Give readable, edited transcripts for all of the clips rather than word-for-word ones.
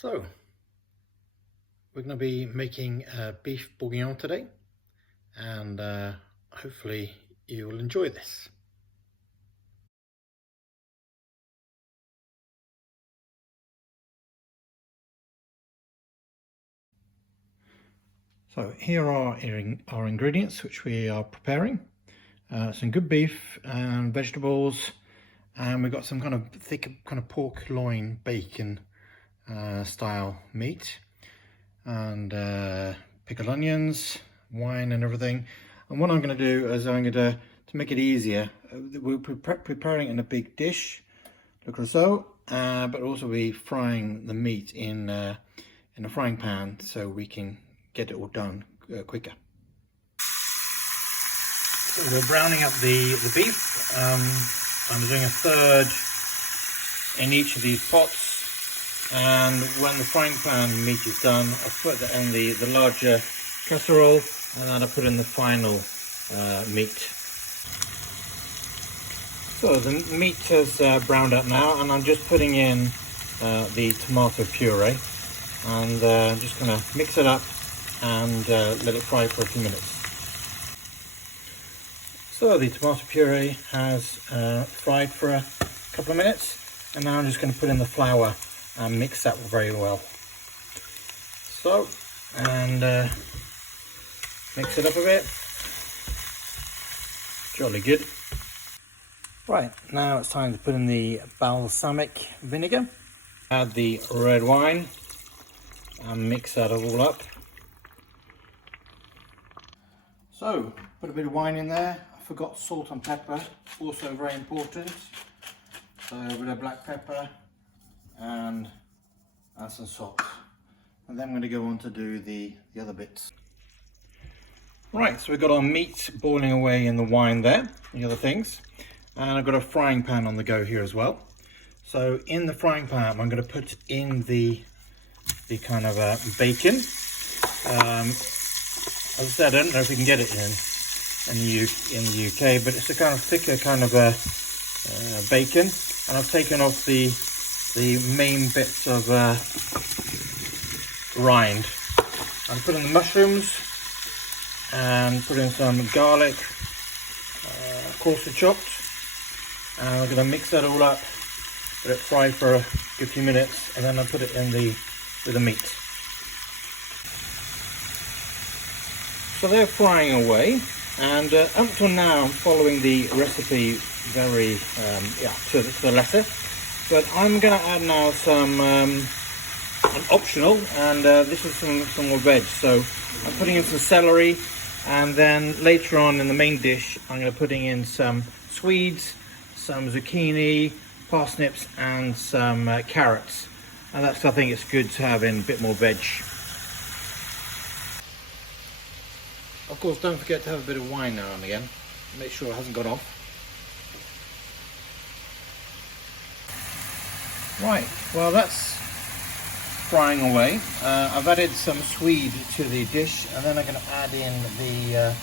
So, we're going to be making beef bourguignon today, and hopefully you will enjoy this. So here are our ingredients which we are preparing. Some good beef and vegetables, and we've got some kind of thick kind of pork loin bacon style meat, and pickled onions, wine and everything. And what I'm going to do is I'm going to make it easier, we're preparing it in a big dish, like so, but also be frying the meat in a frying pan so we can get it all done quicker. So we're browning up the beef. I'm doing a third in each of these pots, and when the frying pan meat is done, I put that in the larger casserole, and then I put in the final meat. So the meat has browned up now, and I'm just putting in the tomato puree, and I'm just going to mix it up and let it fry for a few minutes. So the tomato puree has fried for a couple of minutes, and now I'm just going to put in the flour and mix that very well. So, and mix it up a bit. Jolly good. Right, now it's time to put in the balsamic vinegar. Add the red wine and mix that all up. So, put a bit of wine in there. I forgot salt and pepper, also very important. So a bit of black pepper and some salt. And then I'm going to go on to do the other bits. Right, so we've got our meat boiling away in the wine there, the other things. And I've got a frying pan on the go here as well. So in the frying pan, I'm going to put in the kind of bacon. As I said, I don't know if we can get it in the UK, but it's a kind of thicker kind of bacon, and I've taken off the main bits of rind. I'm putting the mushrooms and put in some garlic, coarsely chopped. And I'm going to mix that all up, let it fry for a good few minutes, and then I'll put it in with the meat. So they're frying away, and up until now I'm following the recipe very to the letter, but I'm going to add now some an optional, and this is some more veg. So I'm putting in some celery, and then later on in the main dish I'm going to putting in some Swedes, some zucchini, parsnips and some carrots, and that's, I think it's good to have in a bit more veg. Of course, don't forget to have a bit of wine now and again. Make sure it hasn't got off. Right, well that's frying away. I've added some swede to the dish, and then I'm going to add in the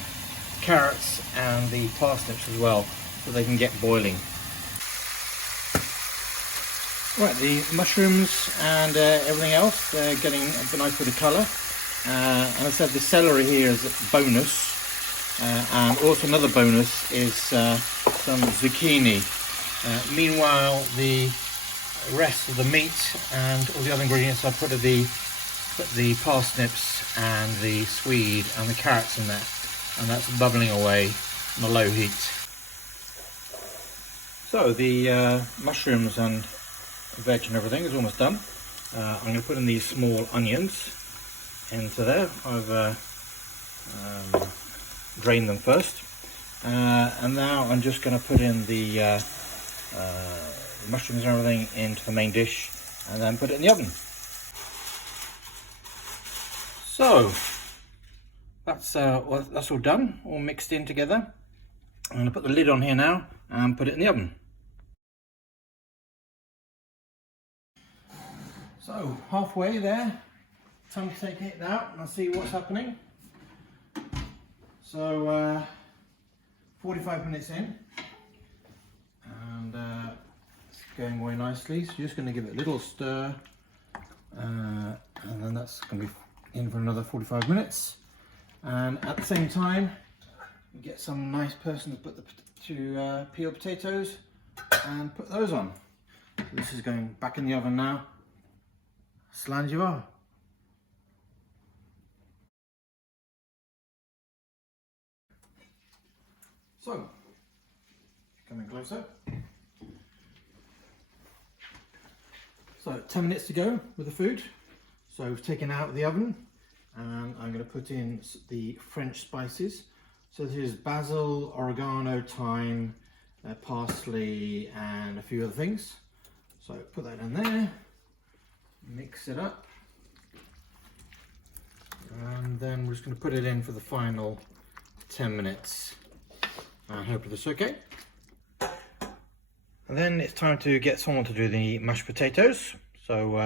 carrots and the parsnips as well, so they can get boiling. Right, the mushrooms and everything else, they're getting a nice bit of colour. And I said the celery here is a bonus, and also another bonus is some zucchini. Meanwhile, the rest of the meat and all the other ingredients, I put the parsnips and the swede and the carrots in there, and that's bubbling away on a low heat. So the mushrooms and veg and everything is almost done. I'm going to put in these small onions into there. I've drained them first, and now I'm just going to put in the mushrooms and everything into the main dish, and then put it in the oven. So that's all done, all mixed in together. I'm going to put the lid on here now and put it in the oven. So halfway there, time to take it out and see what's happening. So 45 minutes in, and it's going away nicely. So you're just going to give it a little stir, and then that's going to be in for another 45 minutes. And at the same time, you get some nice person to put peel potatoes and put those on. So this is going back in the oven now. Slán you are. So, coming closer. So 10 minutes to go with the food. So we've taken out of the oven and I'm going to put in the French spices. So this is basil, oregano, thyme, parsley and a few other things. So put that in there, mix it up, and then we're just going to put it in for the final 10 minutes. I hope that's okay. And then it's time to get someone to do the mashed potatoes. So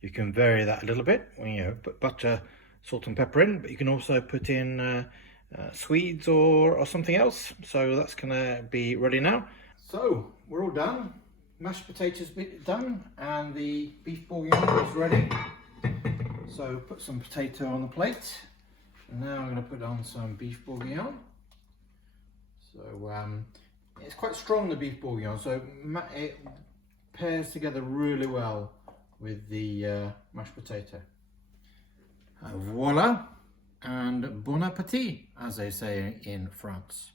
you can vary that a little bit. You know, put butter, salt and pepper in, but you can also put in Swedes or something else. So that's gonna be ready now. So we're all done. Mashed potatoes done, and the beef bourguignon is ready. So put some potato on the plate. And now I'm gonna put on some beef bourguignon. So it's quite strong, the beef bourguignon, so it pairs together really well with the mashed potato. Voila, and bon appétit, as they say in France.